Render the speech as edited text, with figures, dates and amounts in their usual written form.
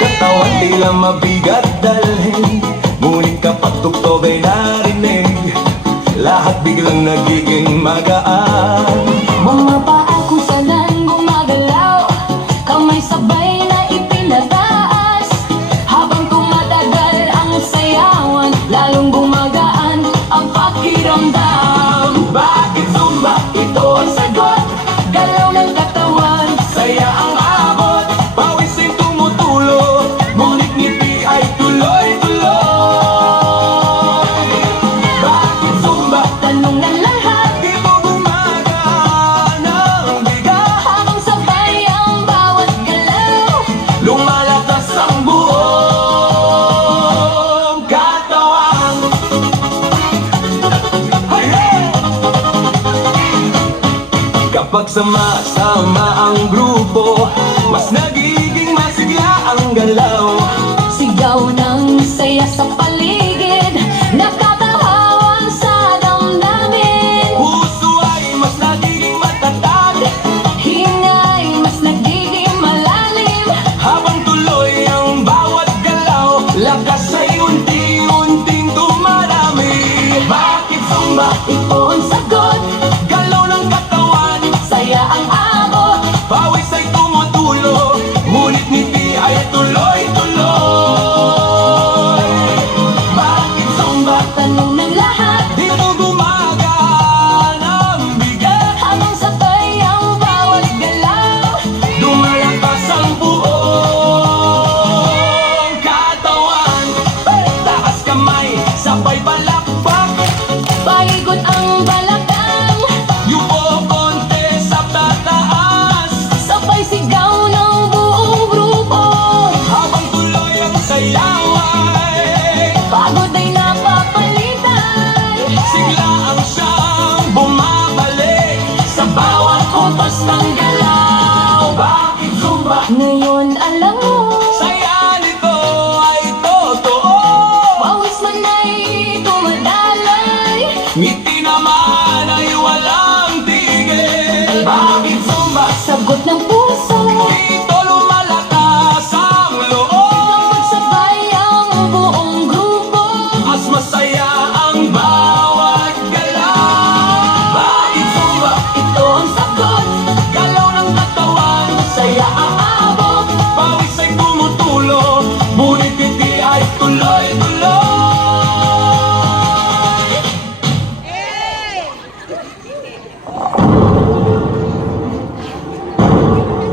Katawan tila mabigat dalhin, ngunit kapag tugtog ay narinig, lahat biglang nagiging magaan. Mga paa kung saan gumagalaw, kamay sabay na ipinataas. Habang tumatagal ang sayawan, lalong gumagaan ang pakiramdam. Bakit Zumba? Ito ang sagot. Galaw ng katawan, Saya ang abot, pawis ay tumutulo, ngunit ngiti ay tuloy-tuloy. Bakit Zumba? tanong ng lahat, Di mo gumagaan ang bigat, habang sabay ang bawat galaw. lumalakas ang buong katawan. Hey, hey! Kapag sama-sama ang grupo, mas nagiging masigla ang galaw. Sigaw ng saya sa paligid, nakatahawang sa damdamin. Puso ay mas nagiging matatag, Hingay mas nagiging malalim. habang tuloy ang bawat galaw, lakas ay unti-unting dumarami. Bakit Zumba? Ito ang sagot, Galaw ng katawan, saya ang abot. pawis ay tumutulo, ngunit ngiti ay tuloy-tuloy. Bakit Zumba? Tanong ng lahat, Di mo gumagaan ang bigat, habang sabay ang bawat galaw. lumalakas ang buong katawan. Hey! Taas kamay, sabay palakpak, Paikot ang balakang, yuko konti sa tataas, sabay sigaw ng buong grupo. habang tuloy ang sayaway. Pagod ay napapalitan, Sigla ang siyang bumabalik sa bawat utos ng galaw. Bakit Zumba? ngayon alam mo, Saya nito ay totoo, pawis man ay tumadalay. ngiti naman ay walang tigil. Bakit Zumba? Sagot ng puso, Di